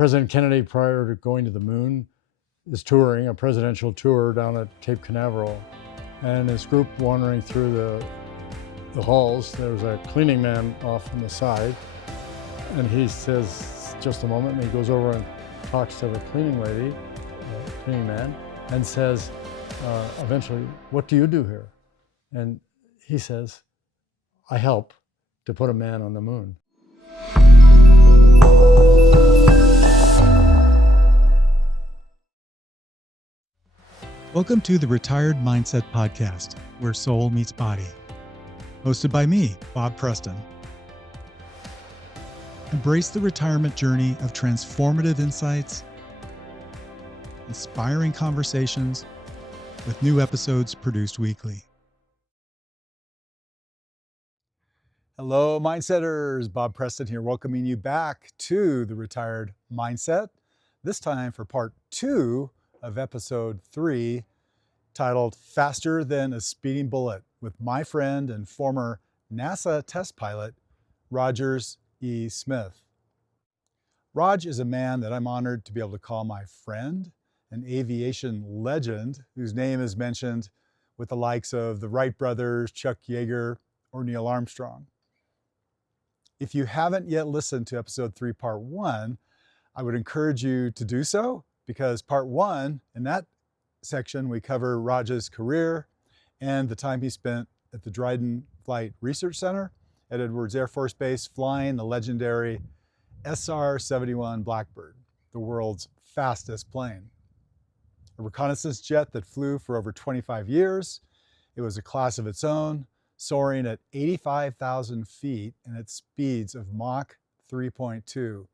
President Kennedy, prior to going to the moon, is touring a presidential tour down at Cape Canaveral. And his group wandering through the halls, there was a cleaning man off on the side. And he says, just a moment, and he goes over and talks to the cleaning lady, cleaning man, and says, eventually, what do you do here? And he says, I help to put a man on the moon. Welcome to the Retired Mindset Podcast, where soul meets body. Hosted by me, Bob Preston. Embrace the retirement journey of transformative insights, inspiring conversations, with new episodes produced weekly. Hello, Mindsetters. Bob Preston here, welcoming you back to the Retired Mindset, this time for part 2 of episode 3, titled Faster Than a Speeding Bullet, with my friend and former NASA test pilot, Rogers E. Smith. Raj is a man that I'm honored to be able to call my friend, an aviation legend whose name is mentioned with the likes of the Wright brothers, Chuck Yeager, or Neil Armstrong. If you haven't yet listened to episode 3, part 1, I would encourage you to do so, because part 1, in that section, we cover Raj's career and the time he spent at the Dryden Flight Research Center at Edwards Air Force Base flying the legendary SR-71 Blackbird, the world's fastest plane. A reconnaissance jet that flew for over 25 years. It was a class of its own, soaring at 85,000 feet and at speeds of Mach 3.2.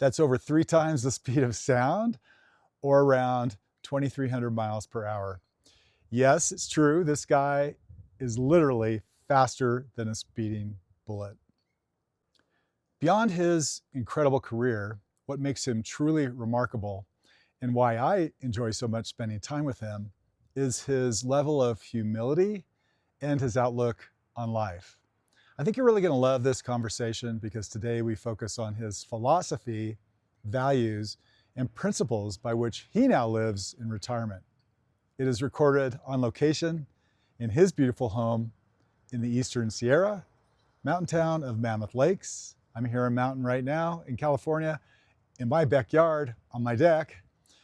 That's over 3 times the speed of sound, or around 2,300 miles per hour. Yes, it's true, this guy is literally faster than a speeding bullet. Beyond his incredible career, what makes him truly remarkable, and why I enjoy so much spending time with him, is his level of humility and his outlook on life. I think you're really going to love this conversation, because today we focus on his philosophy, values, and principles by which he now lives in retirement. It is recorded on location in his beautiful home in the Eastern Sierra, mountain town of Mammoth Lakes. I'm here in mountain right now in California, in my backyard, on my deck.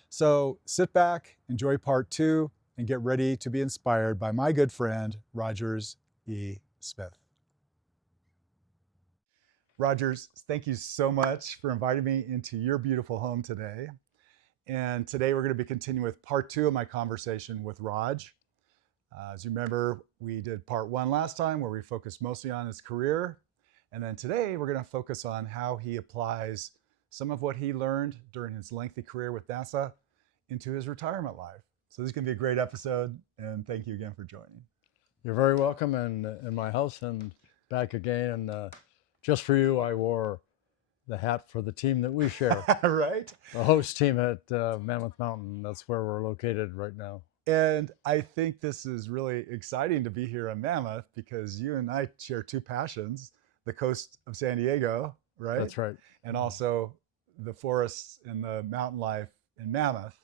So sit back, enjoy part 2, and get ready to be inspired by my good friend, Rogers E. Smith. Rogers, thank you so much for inviting me into your beautiful home today. And today we're going to be continuing with part 2 of my conversation with Raj. As you remember, we did part 1 last time, where we focused mostly on his career. And then today we're going to focus on how he applies some of what he learned during his lengthy career with NASA into his retirement life. So this is going to be a great episode, and thank you again for joining. You're very welcome, and in my house and back again. And just for you, I wore the hat for the team that we share. Right? The host team at Mammoth Mountain. That's where we're located right now. And I think this is really exciting to be here on Mammoth, because you and I share 2 passions, the coast of San Diego, right? That's right. And also the forests and the mountain life in Mammoth.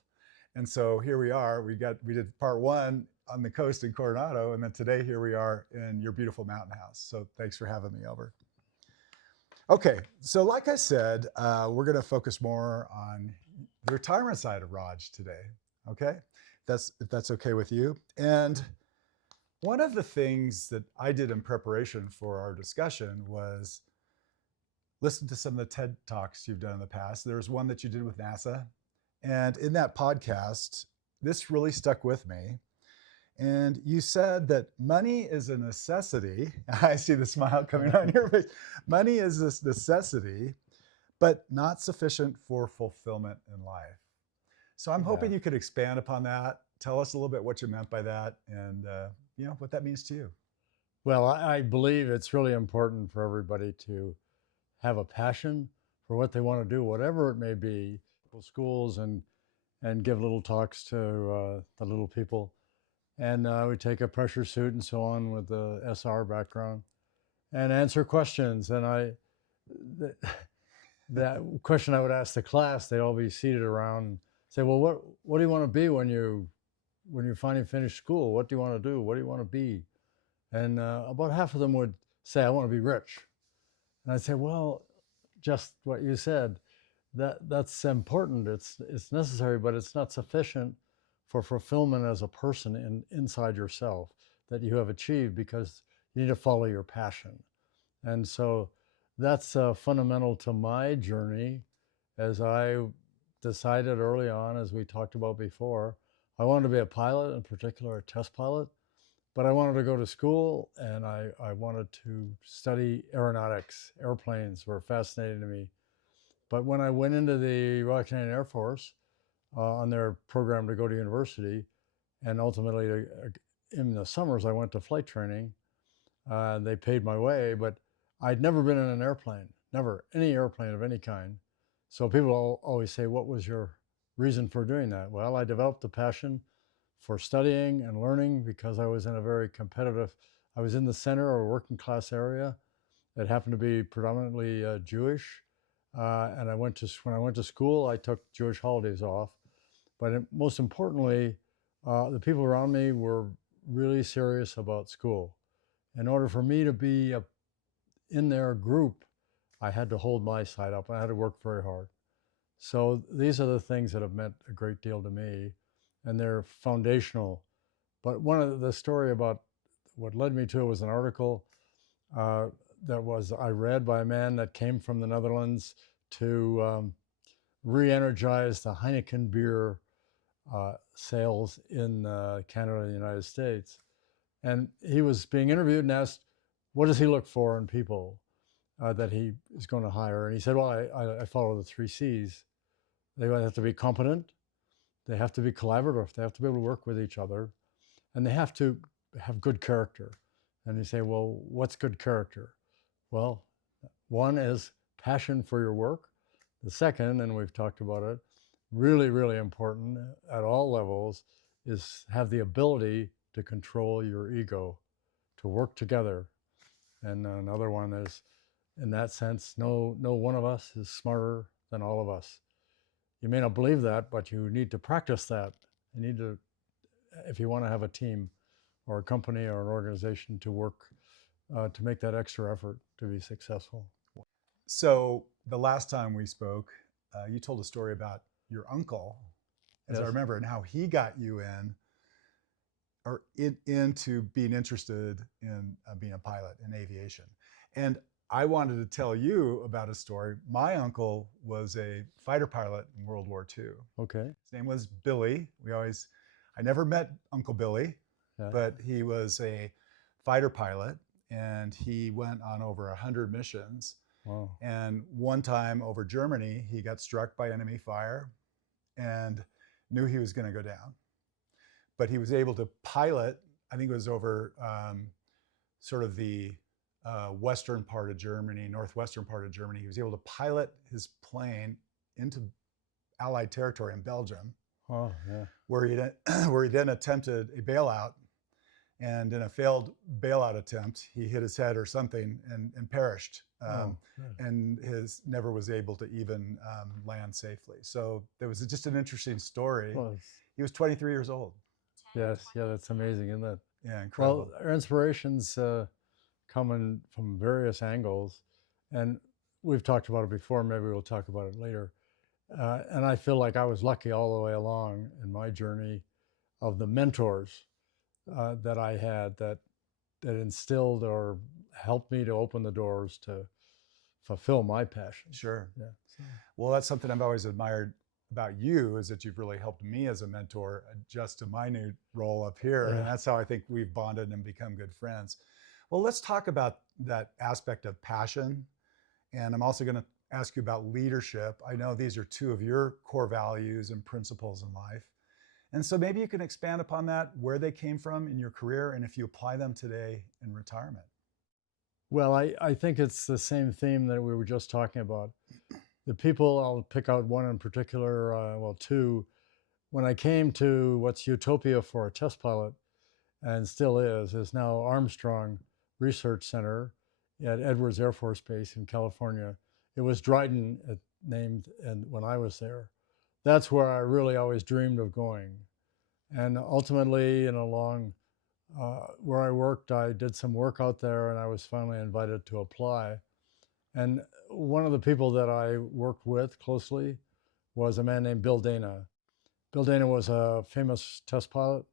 And so here we are, we did part 1 on the coast in Coronado, and then today here we are in your beautiful mountain house. So thanks for having me over. Okay, so like I said, we're going to focus more on the retirement side of Raj today, okay? If that's okay with you. And one of the things that I did in preparation for our discussion was listen to some of the TED Talks you've done in the past. There's one that you did with NASA. And in that podcast, this really stuck with me. And you said that money is a necessity. I see the smile coming on your face. Money is a necessity, but not sufficient for fulfillment in life. So I'm hoping you could expand upon that. Tell us a little bit what you meant by that, and what that means to you. Well, I believe it's really important for everybody to have a passion for what they want to do, whatever it may be. Schools and give little talks to the little people. And we take a pressure suit and so on with the SR background and answer questions. And that question I would ask the class, they'd all be seated around and say, well, what do you want to be when you finally finish school? What do you want to do? What do you want to be? And about half of them would say, I want to be rich. And I'd say, well, just what you said, that's important. It's necessary, but it's not sufficient for fulfillment as a person inside yourself that you have achieved, because you need to follow your passion. And so that's fundamental to my journey, as I decided early on, as we talked about before, I wanted to be a pilot, in particular a test pilot, but I wanted to go to school, and I wanted to study aeronautics. Airplanes were fascinating to me. But when I went into the Royal Canadian Air Force on their program to go to university, and ultimately in the summers I went to flight training, they paid my way, but I'd never been in an airplane, never, any airplane of any kind. So people always say, what was your reason for doing that? Well, I developed a passion for studying and learning because I was in a very competitive, I was in the center of a working class area that happened to be predominantly Jewish. And when I went to school, I took Jewish holidays off. But most importantly, the people around me were really serious about school. In order for me to be in their group, I had to hold my side up. I had to work very hard. So these are the things that have meant a great deal to me, and they're foundational. But one of the story about what led me to it was an article uh, I read by a man that came from the Netherlands to re-energize the Heineken beer sales in Canada and the United States. And he was being interviewed and asked, what does he look for in people that he is going to hire? And he said, well, I follow the 3 C's. They have to be competent, they have to be collaborative, they have to be able to work with each other, and they have to have good character. And you say, well, what's good character? Well, one is passion for your work. The second, and we've talked about it, really, really important at all levels, is have the ability to control your ego, to work together. And another one is, in that sense, no one of us is smarter than all of us. You may not believe that, but you need to practice that. You need to, if you want to have a team or a company or an organization to work, to make that extra effort to be successful. So the last time we spoke, you told a story about your uncle, as Yes. I remember, and how he got you into being interested in being a pilot in aviation. And I wanted to tell you about a story. My uncle was a fighter pilot in World War II. Okay. His name was Billy. I never met Uncle Billy, Yeah. but he was a fighter pilot, and he went on over 100 missions. Wow. And one time over Germany, he got struck by enemy fire and knew he was going to go down. But he was able to pilot, I think it was over sort of the western part of Germany, northwestern part of Germany. He was able to pilot his plane into Allied territory in Belgium, Oh, yeah. where he then attempted a bailout. And in a failed bailout attempt, he hit his head or something and perished. And never was able to even land safely. So there was just an interesting story. Well, He was 23 years old. yes, yeah, that's amazing, isn't it? Yeah, incredible. Well, our inspirations come from various angles, and we've talked about it before. Maybe we'll talk about it later. And I feel like I was lucky all the way along in my journey of the mentors that I had that instilled or helped me to open the doors to fulfill my passion. Sure. Yeah. So. Well, that's something I've always admired about you, is that you've really helped me as a mentor adjust to my new role up here. Yeah. And that's how I think we've bonded and become good friends. Well, let's talk about that aspect of passion. And I'm also going to ask you about leadership. I know these are two of your core values and principles in life. And so maybe you can expand upon that, where they came from in your career, and if you apply them today in retirement. Well, I think it's the same theme that we were just talking about. The people, I'll pick out one in particular, well, two. When I came to what's utopia for a test pilot, and still is now Armstrong Research Center at Edwards Air Force Base in California, It was Dryden named, and when I was there, that's where I really always dreamed of going. And ultimately, along where I worked, I did some work out there, and I was finally invited to apply. And one of the people that I worked with closely was a man named Bill Dana. Bill Dana was a famous test pilot,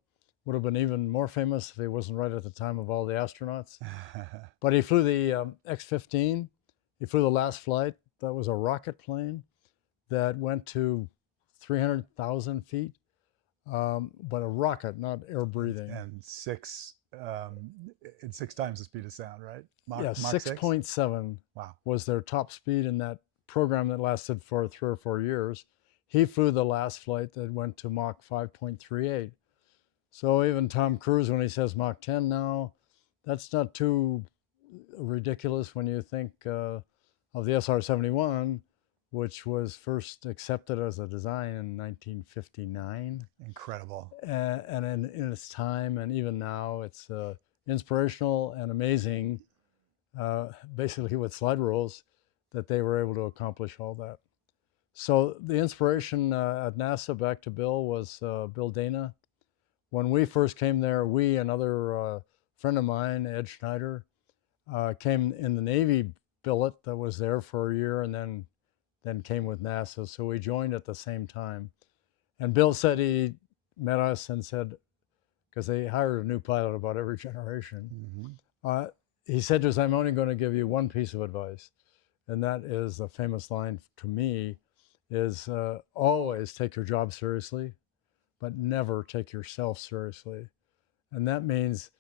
would have been even more famous if he wasn't right at the time of all the astronauts. But he flew the X-15. He flew the last flight. That was a rocket plane that went to 300,000 feet, but a rocket, not air breathing. And six times the speed of sound, right? Yeah, 6.7 wow. was their top speed in that program that lasted for 3 or 4 years. He flew the last flight that went to Mach 5.38. So even Tom Cruise, when he says Mach 10 now, that's not too ridiculous when you think of the SR-71, which was first accepted as a design in 1959. Incredible. And in its time, and even now, it's inspirational and amazing, basically with slide rules, that they were able to accomplish all that. So the inspiration at NASA, back to Bill, was Bill Dana. When we first came there, we, another friend of mine, Ed Schneider, came in the Navy billet that was there for a year, and then came with NASA. So we joined at the same time. And Bill said he met us and said, because they hired a new pilot about every generation, he said to us, I'm only going to give you one piece of advice. And that is a famous line to me, is always take your job seriously, but never take yourself seriously. And that means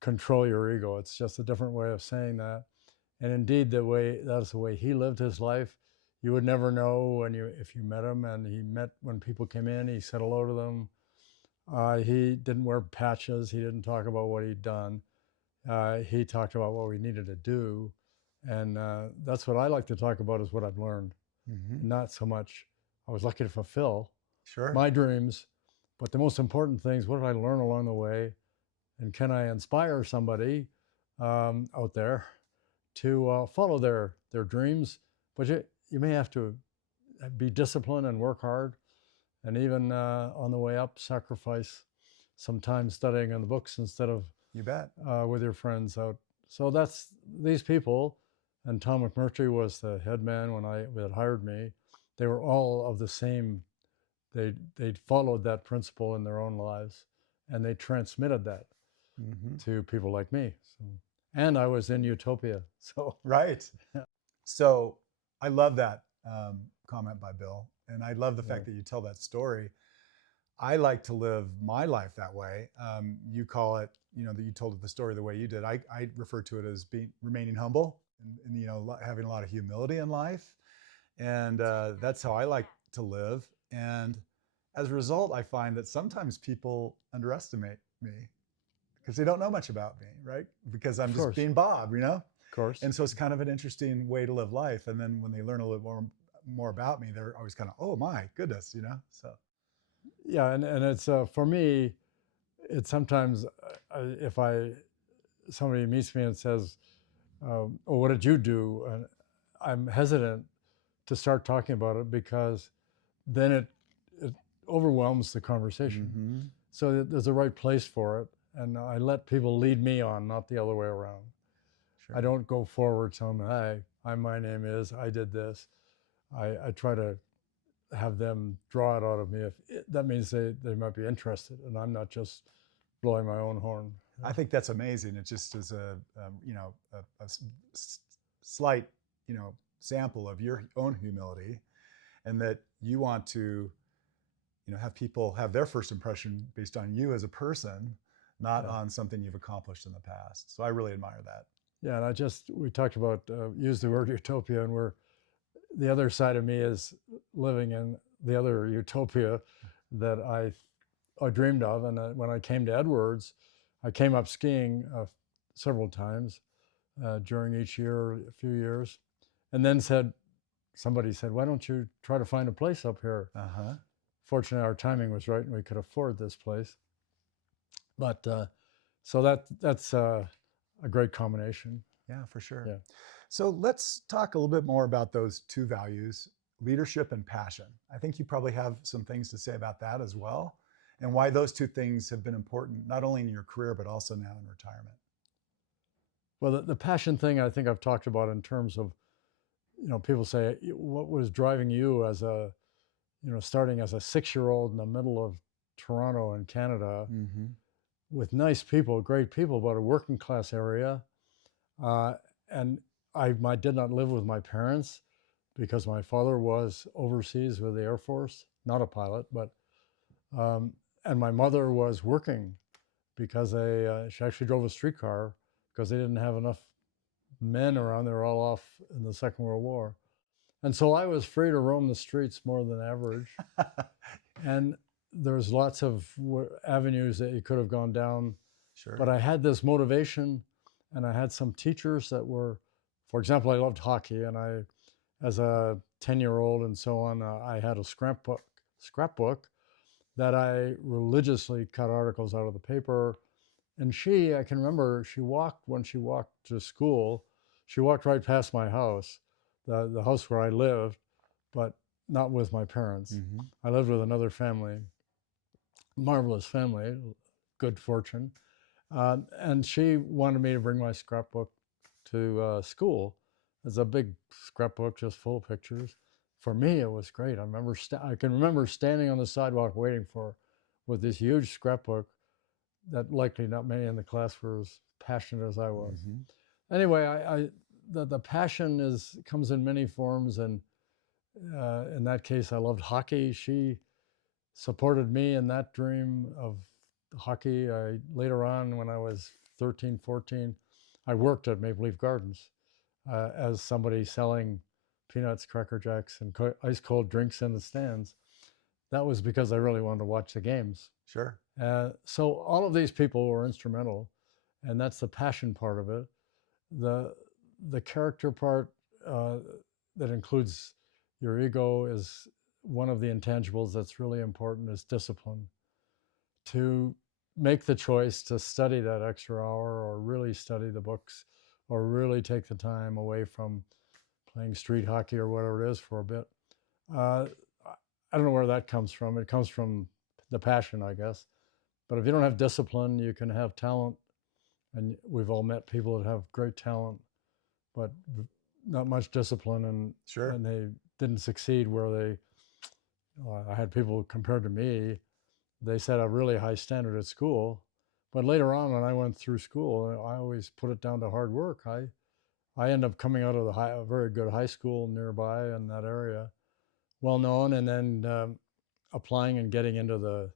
control your ego. It's just a different way of saying that. And indeed, that's the way he lived his life. You would never know if you met him, and he met when people came in, he said hello to them. He didn't wear patches. He didn't talk about what he'd done. He talked about what we needed to do. And that's what I like to talk about, is what I've learned. Not so much, I was lucky to fulfill my dreams, but the most important thing is, what did I learn along the way? And can I inspire somebody out there to follow their dreams? But you may have to be disciplined and work hard, and even on the way up, sacrifice some time studying in the books instead of with your friends out. So that's these people. And Tom McMurtry was the head man when that hired me. They were all of the same. They'd followed that principle in their own lives, and they transmitted that to people like me. So, and I was in Utopia. So right. So I love that comment by Bill, and I love the fact that you tell that story. I like to live my life that way. You call it, that you told the story the way you did. I refer to it as remaining humble and having a lot of humility in life, and that's how I like to live. And as a result, I find that sometimes people underestimate me because they don't know much about me, right? Because I'm just being Bob, Of course. And so it's kind of an interesting way to live life. And then when they learn a little more about me, they're always kind of, oh my goodness, So. Yeah, and it's for me, it's sometimes if somebody meets me and says, "Oh, what did you do?" and I'm hesitant to start talking about it, because then it overwhelms the conversation. So there's a right place for it, and I let people lead me on, not the other way around. I don't go forward telling them, "Hi, my name is, I did this." I try to have them draw it out of me. That means they might be interested, and I'm not just blowing my own horn. I think that's amazing. It just is a slight, sample of your own humility, and that you want to, have people have their first impression based on you as a person, not on something you've accomplished in the past. So I really admire that. Yeah, and we talked about, use the word utopia, and the other side of me is living in the other utopia that I dreamed of. And when I came to Edwards, I came up skiing several times during each year, a few years, and then somebody said, why don't you try to find a place up here? Fortunately, our timing was right, and we could afford this place. But so that's a great combination. Yeah, for sure. Yeah. So let's talk a little bit more about those two values, leadership and passion. I think you probably have some things to say about that as well, and why those two things have been important, not only in your career, but also now in retirement. Well, the passion thing I think I've talked about in terms of, people say, what was driving you as a, starting as a 6-year-old in the middle of Toronto in Canada Mm-hmm. with nice people, great people, but a working class area. Uh, and I did not live with my parents because my father was overseas with the Air Force, not a pilot, but, and my mother was working because she actually drove a streetcar because they didn't have enough men around. They were all off in the Second World War. And so I was free to roam the streets more than average. And there's lots of avenues that you could have gone down. Sure. But I had this motivation, and I had some teachers that were, for example, I loved hockey, and as a 10-year-old and so on, I had a scrapbook that I religiously cut articles out of the paper. And I can remember, when she walked to school, she walked right past my house, the house where I lived, but not with my parents. Mm-hmm. I lived with another family, marvelous family, good fortune. And she wanted me to bring my scrapbook to school. It's a big scrapbook just full of pictures. For me, it was great. I can remember standing on the sidewalk waiting for her with this huge scrapbook that likely not many in the class were as passionate as I was. Mm-hmm. Anyway, the passion comes in many forms, and in that case, I loved hockey. She supported me in that dream of hockey. Later on, when I was 13, 14, I worked at Maple Leaf Gardens as somebody selling peanuts, Cracker Jacks, and ice cold drinks in the stands. That was because I really wanted to watch the games. Sure. So all of these people were instrumental, and that's the passion part of it. The character part that includes your ego is one of the intangibles that's really important, is discipline. To make the choice to study that extra hour, or really study the books, or really take the time away from playing street hockey or whatever it is for a bit. Uh, I don't know where that comes from. It comes from the passion, I guess. But if you don't have discipline, you can have talent, and we've all met people that have great talent, but not much discipline, Sure. and they didn't succeed where I had people compared to me, they set a really high standard at school, but later on when I went through school, I always put it down to hard work. I ended up coming out of a very good high school nearby in that area, well known, and then applying and getting into the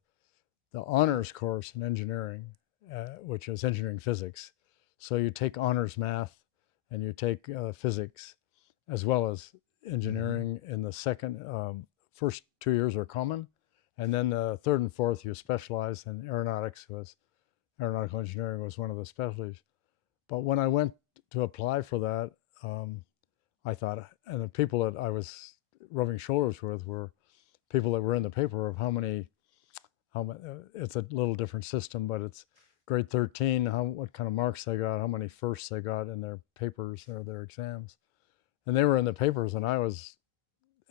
honors course in engineering, which is engineering physics. So you take honors math and you take physics as well as engineering. In the first 2 years are common, and then the third and fourth you specialize in aeronautics. Aeronautical engineering was one of the specialties. But when I went to apply for that, I thought, and the people that I was rubbing shoulders with were people that were in the paper of it's a little different system, but it's grade 13, what kind of marks they got, how many firsts they got in their papers or their exams. And they were in the papers, and I was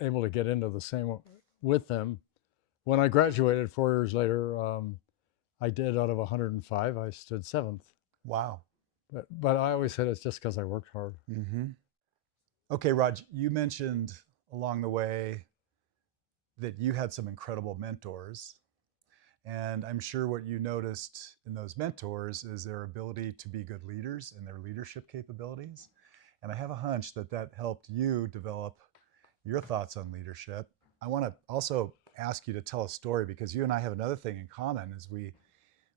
able to get into the same with them. When I graduated 4 years later, I did, out of 105, I stood 7th. Wow. But I always said it's just because I worked hard. Mm-hmm. Okay, Raj, you mentioned along the way that you had some incredible mentors. And I'm sure what you noticed in those mentors is their ability to be good leaders and their leadership capabilities. And I have a hunch that that helped you develop your thoughts on leadership. I want to also ask you to tell a story, because you and I have another thing in common, is we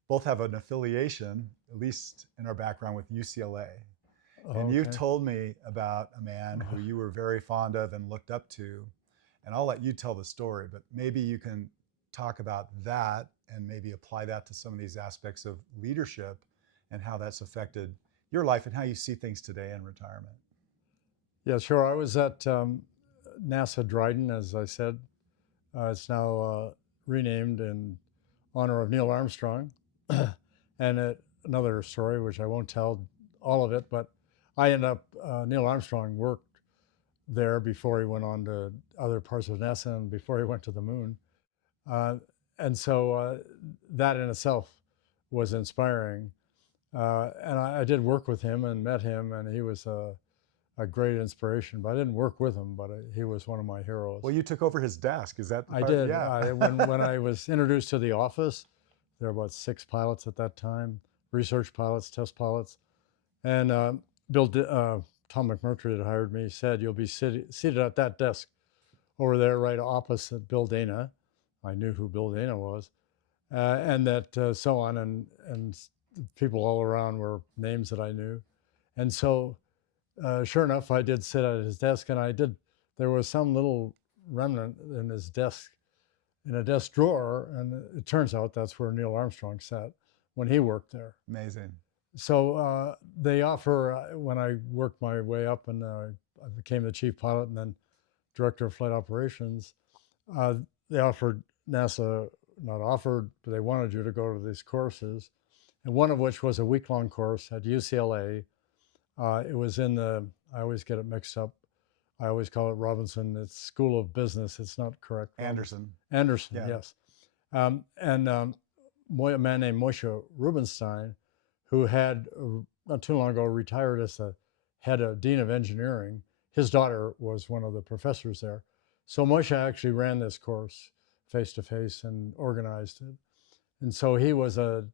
both have an affiliation, at least in our background, with UCLA. And you told me about a man who you were very fond of and looked up to. And I'll let you tell the story, but maybe you can talk about that and maybe apply that to some of these aspects of leadership and how that's affected your life and how you see things today in retirement. Yeah, sure. I was at NASA Dryden, as I said. It's now renamed in honor of Neil Armstrong. And another story, which I won't tell all of it, but I ended up, Neil Armstrong worked there before he went on to other parts of NASA and before he went to the moon. Uh, and so that in itself was inspiring. And I did work with him and met him, and he was a great inspiration. But I didn't work with him, but he was one of my heroes. Well, you took over his desk. Is that the I part? did. Yeah. When I was introduced to the office, there were about 6 pilots at that time, research pilots, test pilots. And Tom McMurtry had hired me, said, you'll be seated at that desk over there right opposite Bill Dana. I knew who Bill Dana was. And that so on. And people all around were names that I knew. And so sure enough, I did sit at his desk, and there was some little remnant in his desk, in a desk drawer, and it turns out that's where Neil Armstrong sat when he worked there. Amazing. So they offer, when I worked my way up and I became the chief pilot and then director of flight operations, they offered, NASA not offered, but they wanted you to go to these courses, and one of which was a week-long course at UCLA. It was in I always get it mixed up. I always call it Robinson. It's School of Business. It's not correct. Anderson. Anderson, Yeah. yes. And a man named Moshe Rubinstein, who had not too long ago retired as the dean of engineering. His daughter was one of the professors there. So Moshe actually ran this course face to face and organized it. And so he was a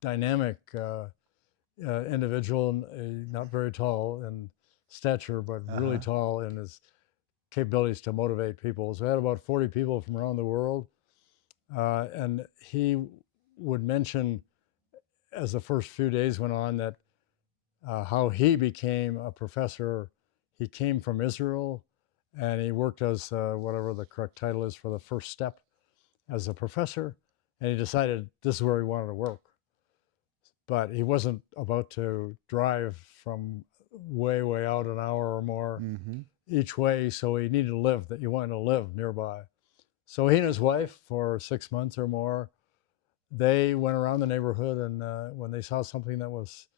dynamic individual, not very tall in stature, but really tall in his capabilities to motivate people. So I had about 40 people from around the world. And he would mention, as the first few days went on, that how he became a professor. He came from Israel, and he worked as whatever the correct title is for the first step as a professor, and he decided this is where he wanted to work. But he wasn't about to drive from way, way out an hour or more each way, so he needed to live, that he wanted to live nearby. So he and his wife, for 6 months or more, they went around the neighborhood, and when they saw something that was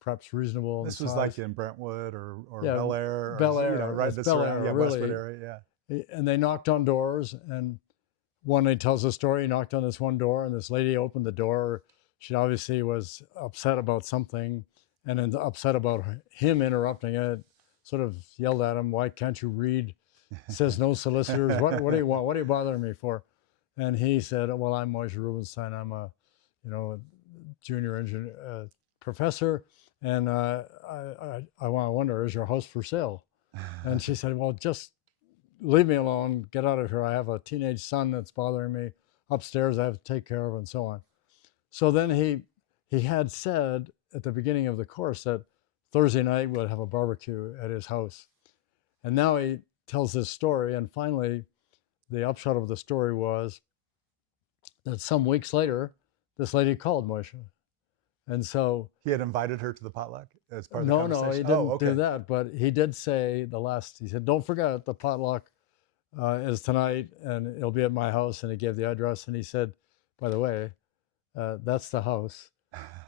perhaps reasonable. This was like in Brentwood or yeah, Bel Air, Bel Air, you know, right? Bel Air, yeah, really. Westwood area, yeah. And they knocked on doors, and one, he tells the story, he knocked on this one door, and this lady opened the door. She obviously was upset about something, and then upset about him interrupting it, sort of yelled at him, why can't you read? Says no solicitors. What do you want? What are you bothering me for? And he said, well, I'm Moshe Rubinstein. I'm a junior engineer professor, and I want to wonder, is your house for sale? And she said, well, just leave me alone, get out of here. I have a teenage son that's bothering me upstairs, I have to take care of, and so on. So then he had said at the beginning of the course that Thursday night we'd have a barbecue at his house. And now he tells this story, and finally the upshot of the story was that some weeks later, this lady called Moshe. And so he had invited her to the potluck as part of the no, conversation? he didn't do that, but he did say he said, don't forget the potluck is tonight, and it'll be at my house. And he gave the address, and he said, by the way, that's the house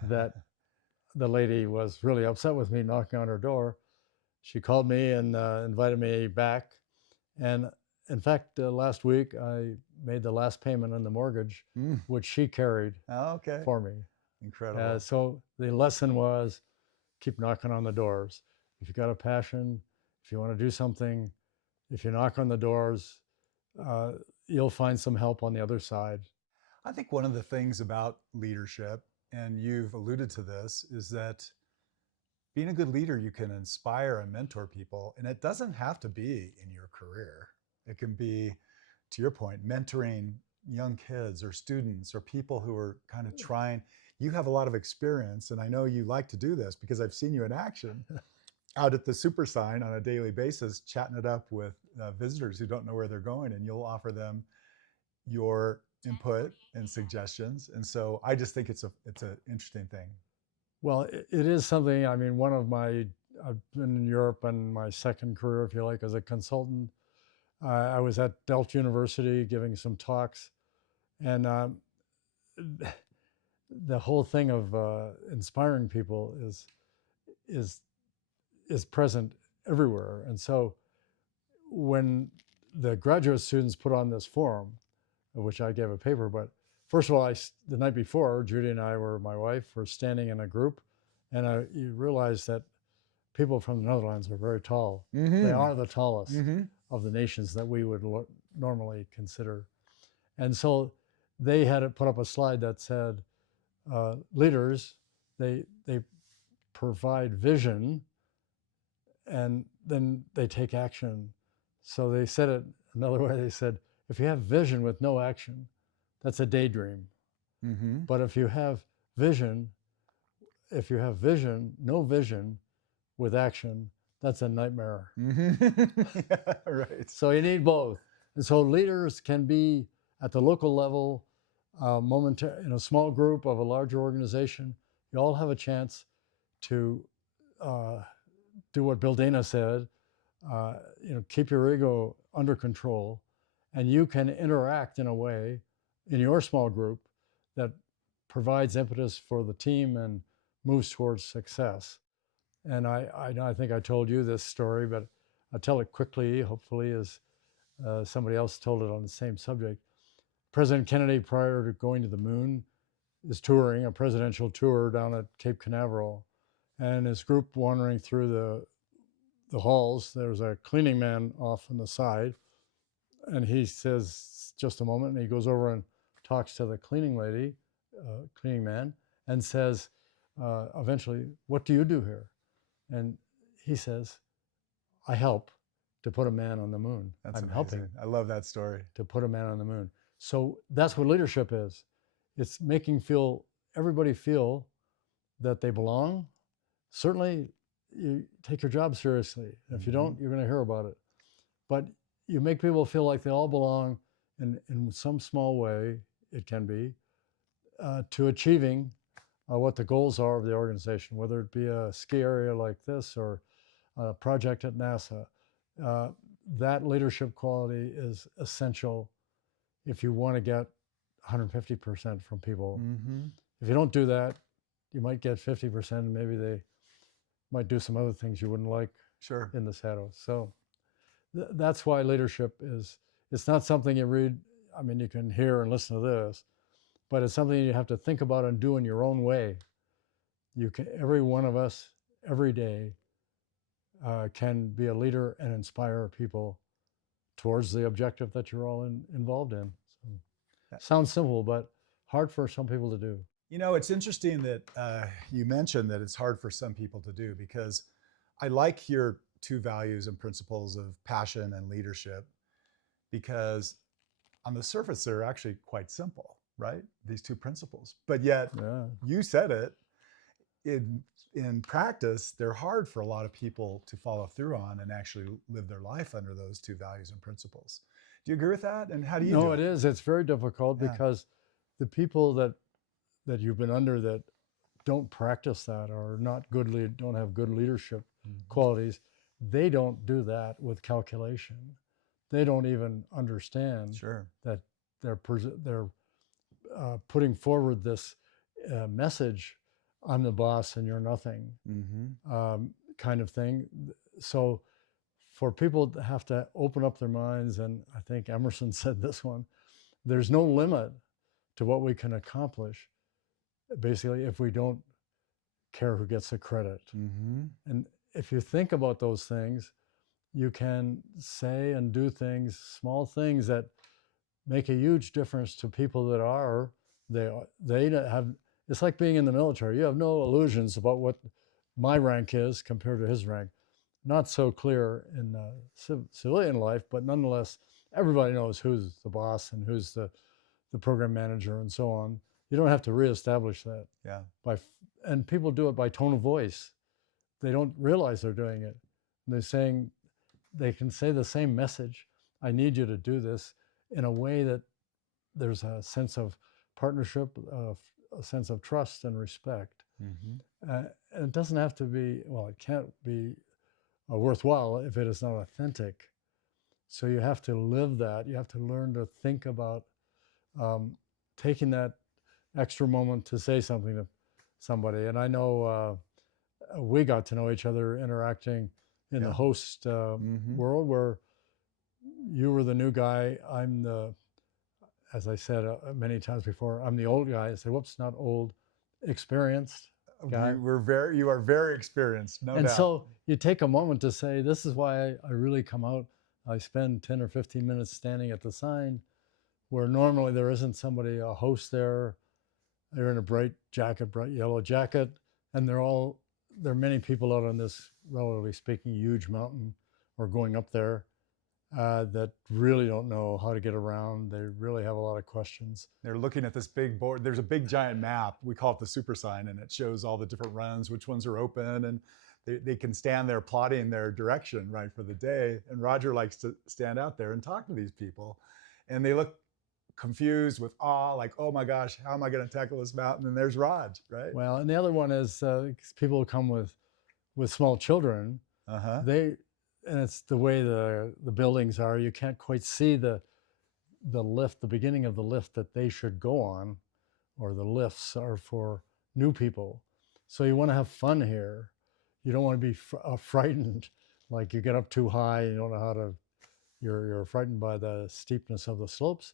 that the lady was really upset with me knocking on her door. She called me and invited me back. And in fact, last week, I made the last payment on the mortgage, which she carried for me. Incredible. So the lesson was, keep knocking on the doors. If you've got a passion, if you want to do something, if you knock on the doors, you'll find some help on the other side. I think one of the things about leadership, and you've alluded to this, is that being a good leader, you can inspire and mentor people, and it doesn't have to be in your career. It can be, to your point, mentoring young kids or students or people who are kind of trying. You have a lot of experience, and I know you like to do this because I've seen you in action out at the Super Sign on a daily basis, chatting it up with visitors who don't know where they're going, and you'll offer them your input and suggestions. And so I just think it's an interesting thing. Well, it is something. I mean, I've been in Europe in my second career, if you like, as a consultant. I was at Delft University giving some talks, and the whole thing of inspiring people is is present everywhere. And so when the graduate students put on this forum, of which I gave a paper, but first of all, the night before, Judy and I my wife, were standing in a group, and you realize that people from the Netherlands are very tall. Mm-hmm. They are the tallest Mm-hmm. of the nations that we would normally consider. And so they had put up a slide that said, leaders, they provide vision, and then they take action. So they said it another way. They said, if you have vision with no action, that's a daydream. Mm-hmm. But if you have vision, no vision with action, that's a nightmare. Mm-hmm. Yeah, right. So you need both. And so leaders can be at the local level, in a small group of a larger organization. You all have a chance to do what Bill Dana said, keep your ego under control, and you can interact in a way in your small group that provides impetus for the team and moves towards success. And I think I told you this story, but I'll tell it quickly, hopefully, as somebody else told it on the same subject. President Kennedy, prior to going to the moon, is touring a presidential tour down at Cape Canaveral, and his group wandering through the halls. There's a cleaning man off on the side, and he says, just a moment, and he goes over and talks to the cleaning lady, cleaning man, and says, eventually, what do you do here? And he says, I help to put a man on the moon. That's I'm amazing. helping I love that story. to put a man on the moon. So that's what leadership is. It's making everybody feel that they belong. Certainly, you take your job seriously. If you don't, you're going to hear about it. But you make people feel like they all belong in some small way, it can be, to achieving what the goals are of the organization, whether it be a ski area like this or a project at NASA. That leadership quality is essential if you want to get 150% from people. Mm-hmm. If you don't do that, you might get 50%, and maybe they might do some other things you wouldn't like Sure. in the shadows. So that's why leadership it's not something you read. I mean, you can hear and listen to this, but it's something you have to think about and do in your own way. Every one of us, every day, can be a leader and inspire people towards the objective that you're all involved in. So, sounds simple, but hard for some people to do. You know, it's interesting that you mentioned that it's hard for some people to do, because I like your two values and principles of passion and leadership, because on the surface, they're actually quite simple, right? These two principles. But yet, you said it, in practice, they're hard for a lot of people to follow through on and actually live their life under those two values and principles. Do you agree with that? And how do you do it? No, it is. It's very difficult because the people that you've been under that don't practice that or don't have good leadership qualities, they don't do that with calculation. They don't even understand that they're putting forward this message, I'm the boss and you're nothing, kind of thing. So for people to have to open up their minds, and I think Emerson said this one, there's no limit to what we can accomplish, basically, if we don't care who gets the credit. And if you think about those things, you can say and do things, small things that make a huge difference to people that they have. It's like being in the military. You have no illusions about what my rank is compared to his rank. Not so clear in civilian life, but nonetheless, everybody knows who's the boss and who's the program manager and so on. You don't have to reestablish that. And people do it by tone of voice. They don't realize they're doing it. And they can say the same message. I need you to do this in a way that there's a sense of partnership, a sense of trust and respect. And it doesn't have to be, it can't be worthwhile if it is not authentic. So you have to live that. You have to learn to think about taking that extra moment to say something to somebody. And I know we got to know each other interacting in the host world, where you were the new guy. I'm the, as I said many times before, I'm the old guy. I say, whoops, not old, experienced guy. You are very experienced, no And doubt. so you take a moment to say, this is why I really come out. I spend 10 or 15 minutes standing at the sign, where normally there isn't somebody, a host there. They're in a bright jacket, bright yellow jacket, and there are many people out on this, relatively speaking, huge mountain, or going up there, that really don't know how to get around. They really have a lot of questions. They're looking at this big board. There's a big giant map. We call it the super sign, and it shows all the different runs, which ones are open, and they can stand there plotting their direction, right, for the day. And Roger likes to stand out there and talk to these people, and they look confused with awe, like, oh my gosh, how am I going to tackle this mountain? And there's Raj, right? Well, and the other one is people come with small children. And it's the way the buildings are. You can't quite see the lift, the beginning of the lift that they should go on, or the lifts are for new people. So you want to have fun here. You don't want to be frightened, like you get up too high, you don't know how to, you're frightened by the steepness of the slopes.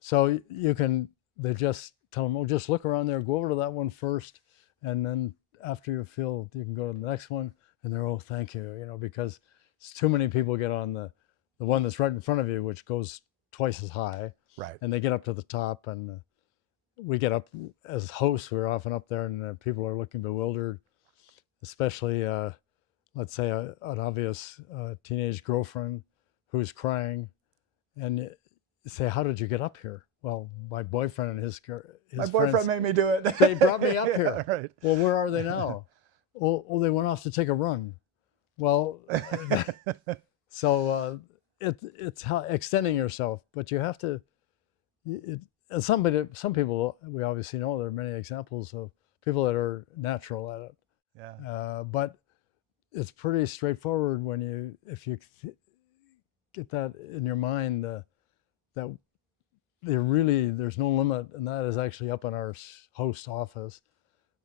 So they just tell them, oh, just look around there, go over to that one first, and then after you feel, you can go to the next one, and they're, oh, thank you, because too many people get on the one that's right in front of you, which goes twice as high. Right. And they get up to the top, and we get up as hosts. We're often up there, and people are looking bewildered, especially, let's say, an obvious teenage girlfriend who's crying, and you say, how did you get up here? Well, my boyfriend and his my boyfriend friends, made me do it. They brought me up here. Yeah, right. Well, where are they now? Oh, they went off to take a run. Well, so it's how extending yourself, but you have to. And some people, we obviously know there are many examples of people that are natural at it. Yeah. But it's pretty straightforward if you get that in your mind, that there's no limit, and that is actually up in our host office.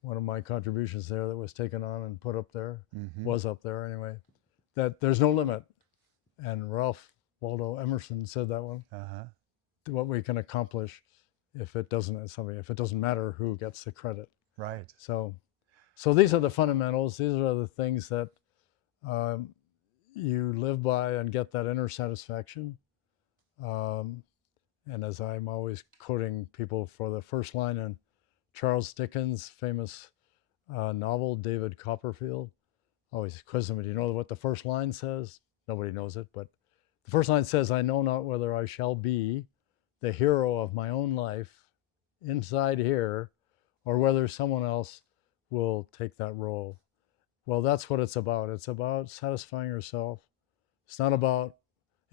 One of my contributions there that was taken on and put up there, was up there anyway, that there's no limit. And Ralph Waldo Emerson said that one, what we can accomplish if it doesn't matter who gets the credit. Right. So these are the fundamentals. These are the things that you live by and get that inner satisfaction. And as I'm always quoting people for the first line in Charles Dickens' famous novel, David Copperfield, always quiz them, do you know what the first line says? Nobody knows it, but the first line says, I know not whether I shall be the hero of my own life inside here, or whether someone else will take that role. Well, that's what it's about. It's about satisfying yourself. It's not about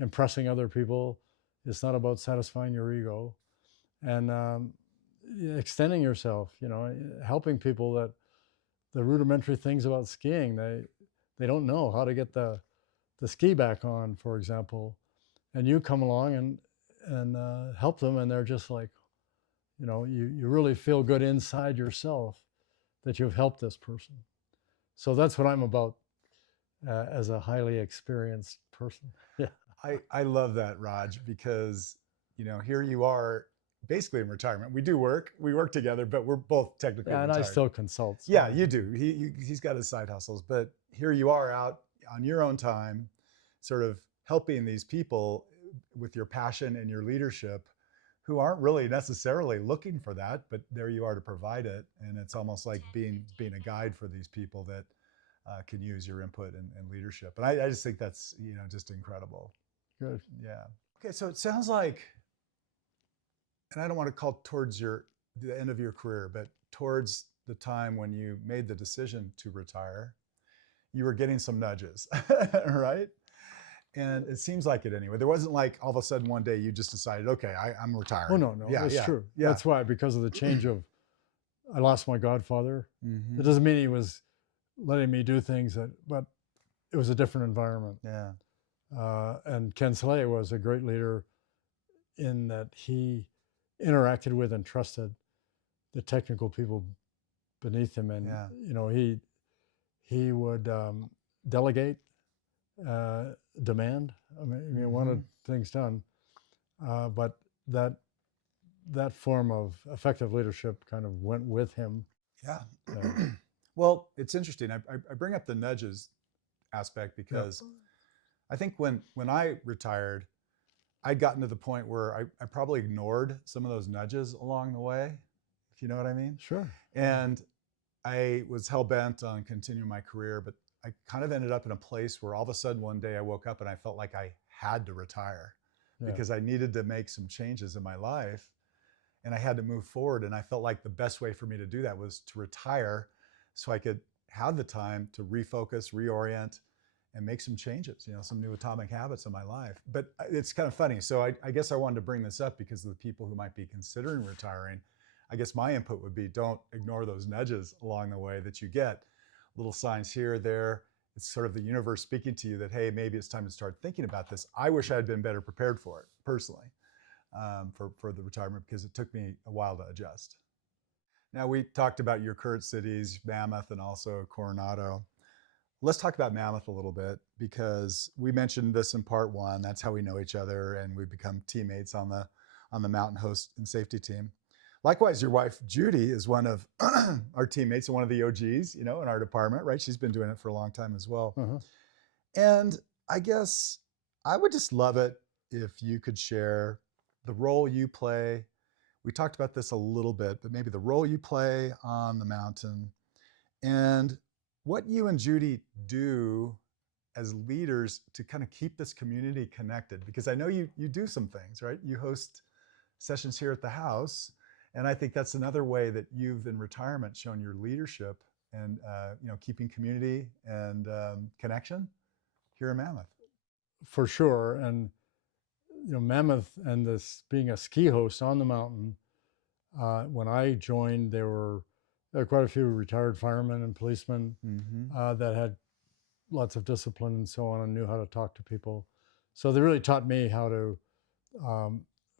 impressing other people. It's not about satisfying your ego. And extending yourself, helping people that the rudimentary things about skiing, they don't know how to get the ski back on, for example, and you come along and help them, and they're just like, you really feel good inside yourself that you've helped this person. So that's what I'm about as a highly experienced person. Yeah. I love that, Raj, because here you are basically in retirement. We work together, but we're both technically and retired. I still consult. So. Yeah, you do. He's got his side hustles, but here you are out on your own time, sort of helping these people with your passion and your leadership, who aren't really necessarily looking for that, but there you are to provide it. And it's almost like being a guide for these people that can use your input and leadership. And I just think that's just incredible. Good. Yeah. Okay, so it sounds like, and I don't want to call towards the end of your career, but towards the time when you made the decision to retire, you were getting some nudges, right? And it seems like it anyway. There wasn't like all of a sudden one day you just decided, okay, I'm retiring. Oh, no, it's true. Yeah. That's why, because of the change I lost my godfather. It doesn't mean he was letting me do things, but it was a different environment. Yeah. And Ken Slay was a great leader in that he interacted with and trusted the technical people beneath him. And, he would delegate, demand. I mean, he wanted things done, but that form of effective leadership kind of went with him. Yeah. Yeah. Well, it's interesting. I bring up the nudges aspect because I think when I retired, I'd gotten to the point where I probably ignored some of those nudges along the way, if you know what I mean. Sure. And I was hell-bent on continuing my career, but I kind of ended up in a place where all of a sudden one day I woke up and I felt like I had to retire because I needed to make some changes in my life and I had to move forward. And I felt like the best way for me to do that was to retire so I could have the time to refocus, reorient, and make some changes, some new atomic habits in my life. But it's kind of funny. So I guess I wanted to bring this up because of the people who might be considering retiring. I guess my input would be don't ignore those nudges along the way that you get. Little signs here or there. It's sort of the universe speaking to you that, hey, maybe it's time to start thinking about this. I wish I had been better prepared for it, personally, for the retirement, because it took me a while to adjust. Now, we talked about your current cities, Mammoth and also Coronado. Let's talk about Mammoth a little bit, because we mentioned this in part one. That's how we know each other, and we've become teammates on the mountain host and safety team. Likewise, your wife, Judy, is one of our teammates and one of the OGs, in our department, right? She's been doing it for a long time as well. And I guess I would just love it if you could share the role you play. We talked about this a little bit, but maybe the role you play on the mountain and what you and Judy do as leaders to kind of keep this community connected. Because I know you do some things, right? You host sessions here at the house. And I think that's another way that you've, in retirement, shown your leadership and keeping community and connection here in Mammoth. For sure. And Mammoth and this being a ski host on the mountain, when I joined, there were quite a few retired firemen and policemen that had lots of discipline and so on and knew how to talk to people. So they really taught me how to,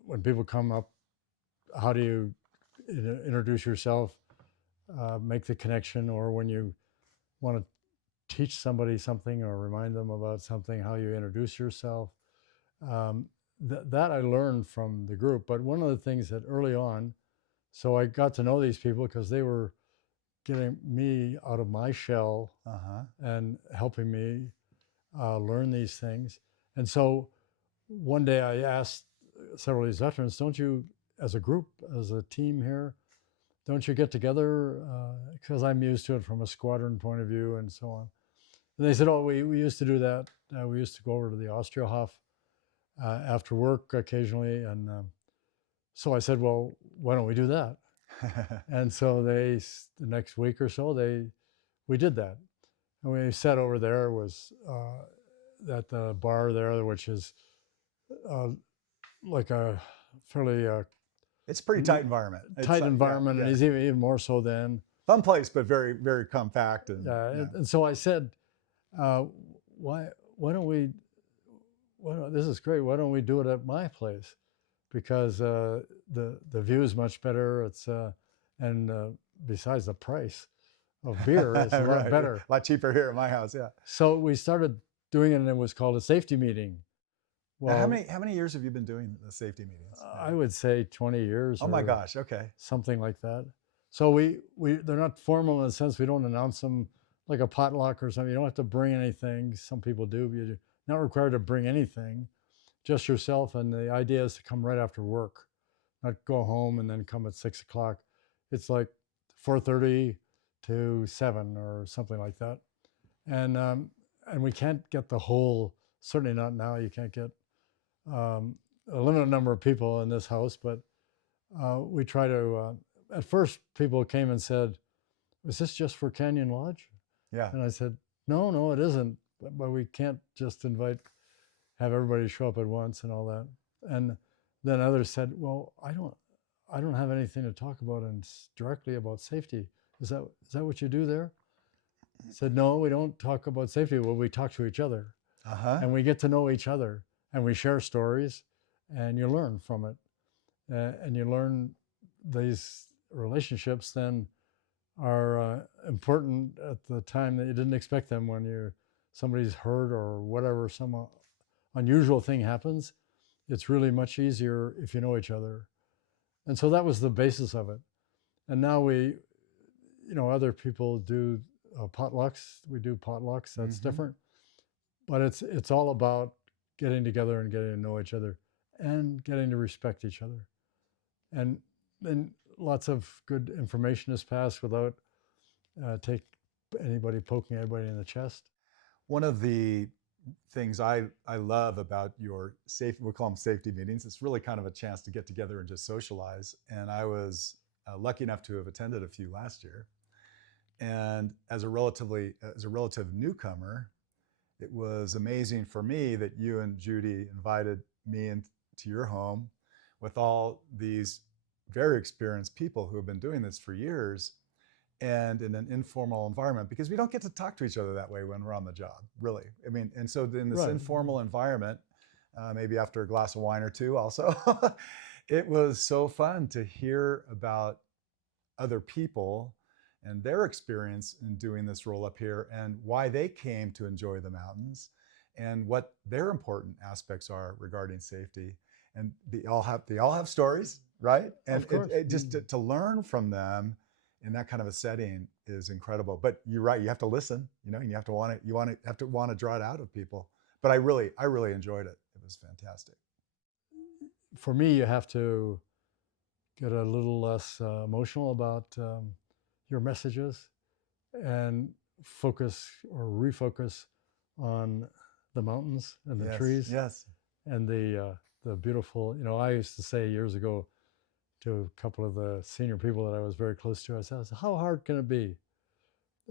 when people come up, how do you introduce yourself, make the connection, or when you want to teach somebody something or remind them about something, how you introduce yourself. That I learned from the group. But one of the things that early on, so I got to know these people because they were getting me out of my shell and helping me learn these things. And so one day I asked several of these veterans, don't you, as a group, as a team here, don't you get together? Because I'm used to it from a squadron point of view and so on. And they said, oh, we used to do that. We used to go over to the Australhof after work occasionally. And so I said, well, why don't we do that? And so the next week or so, we did that. And we sat over there, was at the bar there, which is like a fairly it's a pretty tight environment. Tight environment, and it's even more so then. Fun place, but very, very compact. And so I said, why don't we? This is great. Why don't we do it at my place? Because the view is much better. It's and besides, the price of beer is a lot better. A lot cheaper here at my house. Yeah. So we started doing it, and it was called a safety meeting. Well, now, how many years have you been doing the safety meetings? I would say 20 years. Oh my gosh! Okay. Something like that. So they're not formal in the sense we don't announce them like a potluck or something. You don't have to bring anything. Some people do. You're not required to bring anything, just yourself. And the idea is to come right after work, not go home and then come at 6 o'clock. It's like 4:30 to 7 or something like that. And we can't get the whole. Certainly not now. You can't get a limited number of people in this house, but we try to. At first, people came and said, "Is this just for Canyon Lodge?" Yeah. And I said, "No, it isn't. But we can't just have everybody show up at once and all that." And then others said, "Well, I don't have anything to talk about and directly about safety. Is that what you do there?" I said, "No, we don't talk about safety. Well, we talk to each other, and we get to know each other, and we share stories, and you learn from it, and you learn these relationships then are important at the time that you didn't expect them. When somebody's hurt or whatever, some unusual thing happens, it's really much easier if you know each other. And so that was the basis of it. And now other people do potlucks. We do potlucks. That's different. But it's all about getting together and getting to know each other and getting to respect each other. And then lots of good information is passed without anybody poking anybody in the chest. One of the things I love about your safety, we call them safety meetings, it's really kind of a chance to get together and just socialize. And I was lucky enough to have attended a few last year. And as a relative newcomer, it was amazing for me that you and Judy invited me into your home with all these very experienced people who have been doing this for years, and in an informal environment, because we don't get to talk to each other that way when we're on the job, really. I mean, and so in this informal environment, maybe after a glass of wine or two also, it was so fun to hear about other people and their experience in doing this roll up here and why they came to enjoy the mountains and what their important aspects are regarding safety. And they all have stories, right? And just to learn from them in that kind of a setting is incredible. But you're right, you have to listen, and you have to want to draw it out of people. But I really enjoyed it. It was fantastic. For me, you have to get a little less emotional about your messages and focus or refocus on the mountains and the trees. Yes. And the beautiful, I used to say years ago to a couple of the senior people that I was very close to, I said, how hard can it be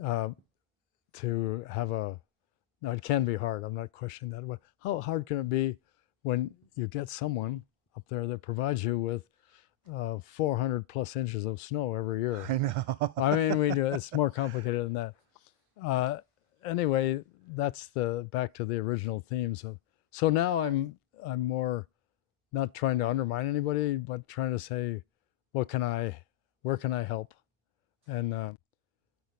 to have now it can be hard, I'm not questioning that, but how hard can it be when you get someone up there that provides you with 400 plus inches of snow every year? I know. I mean, we do. It's more complicated than that. Anyway, that's back to the original themes of. So now I'm more not trying to undermine anybody, but trying to say, where can I help, and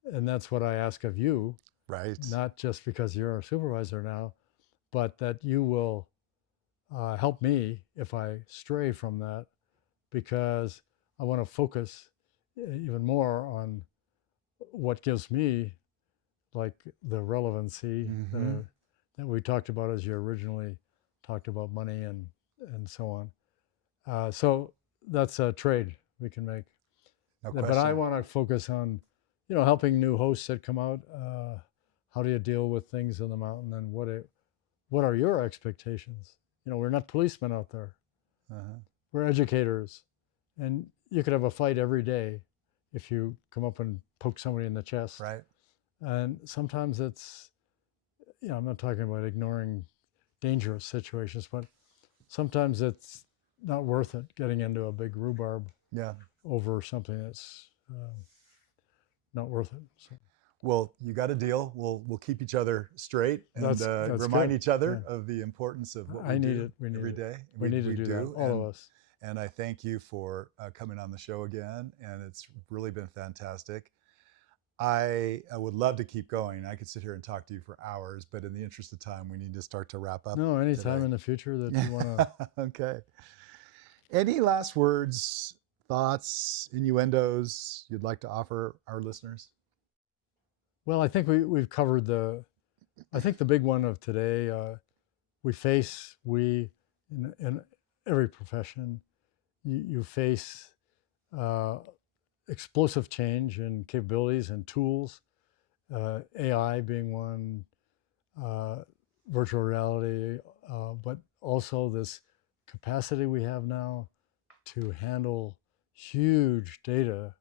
that's what I ask of you. Right. Not just because you're our supervisor now, but that you will help me if I stray from that, because I want to focus even more on what gives me like the relevancy that we talked about as you originally talked about money and so on. So that's a trade we can make. No But question. I want to focus on, helping new hosts that come out. How do you deal with things in the mountain, and what are your expectations? We're not policemen out there. We're educators, and you could have a fight every day if you come up and poke somebody in the chest. Right. And sometimes it's, I'm not talking about ignoring dangerous situations, but sometimes it's not worth it getting into a big rhubarb over something that's not worth it. So. Well, you got a deal. We'll keep each other straight and that's remind good. each other of the importance of what we do every day. We need to do that, all of us. And I thank you for coming on the show again, and it's really been fantastic. I would love to keep going. I could sit here and talk to you for hours, but in the interest of time, we need to start to wrap up. No, anytime in the future that you want to. Okay. Any last words, thoughts, innuendos you'd like to offer our listeners? Well, I think we've covered I think the big one of today, we in every profession, you face explosive change in capabilities and tools, AI being one, virtual reality, but also this capacity we have now to handle huge data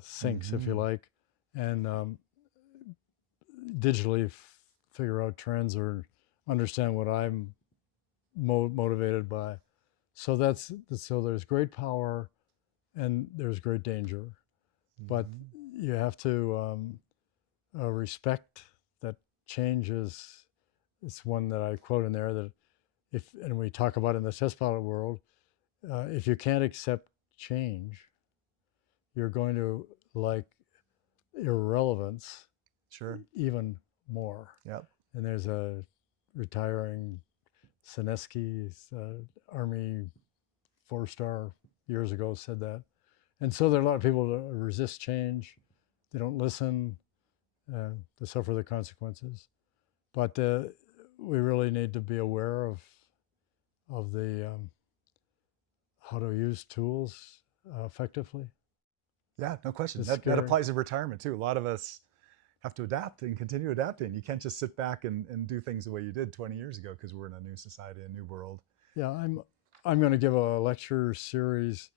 sinks, if you like, and digitally figure out trends or understand what I'm motivated by. So there's great power and there's great danger, but you have to respect that change it's one that I quote in there, that and we talk about in the test pilot world, if you can't accept change, you're going to, like irrelevance Sure. even more. Yep. And there's a retiring Sineski, Army 4-star years ago, said that. And so there are a lot of people that resist change. They don't listen. They suffer the consequences. But we really need to be aware of the how to use tools effectively. Yeah, no question. It's That scary. applies to retirement too. A lot of us have to adapt and continue adapting. You can't just sit back and do things the way you did 20 years ago because we're in a new society, a new world. Yeah, I'm going to give a lecture series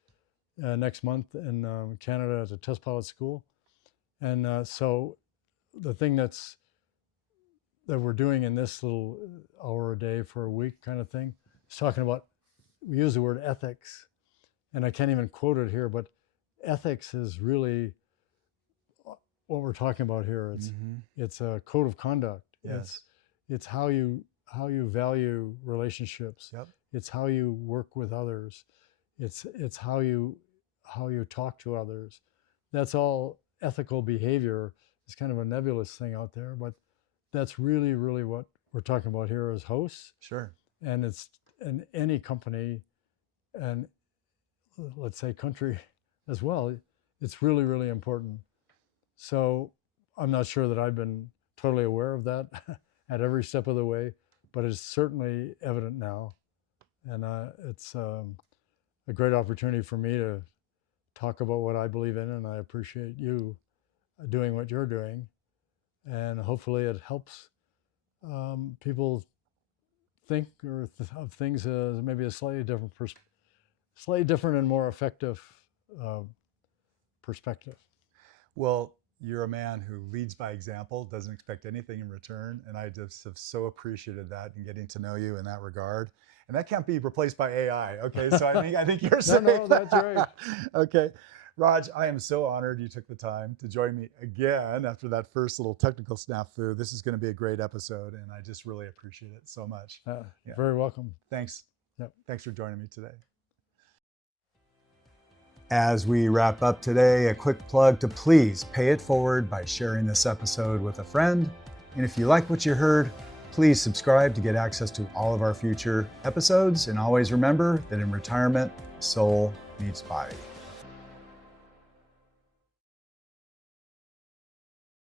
next month in Canada at a test pilot school, and so the thing that we're doing in this little hour a day for a week kind of thing is talking about. We use the word ethics, and I can't even quote it here, but ethics is really what we're talking about here. It's a code of conduct. Yes. It's how you value relationships. Yep. It's how you work with others. It's how you talk to others. That's all ethical behavior. It's kind of a nebulous thing out there, but that's really, really what we're talking about here as hosts. Sure. And it's in any company and let's say country as well. It's really, really important. So I'm not sure that I've been totally aware of that at every step of the way, but it's certainly evident now. And it's a great opportunity for me to talk about what I believe in, and I appreciate you doing what you're doing. And hopefully it helps people think of things as maybe a slightly different and more effective perspective. Well, you're a man who leads by example, doesn't expect anything in return. And I just have so appreciated that and getting to know you in that regard. And that can't be replaced by AI. Okay. So I think you're safe. No, that's right. Okay. Raj, I am so honored you took the time to join me again after that first little technical snafu. This is going to be a great episode, and I just really appreciate it so much. Yeah. Very welcome. Thanks. Yep. Thanks for joining me today. As we wrap up today, a quick plug to please pay it forward by sharing this episode with a friend. And if you like what you heard, please subscribe to get access to all of our future episodes. And always remember that in retirement, soul meets body.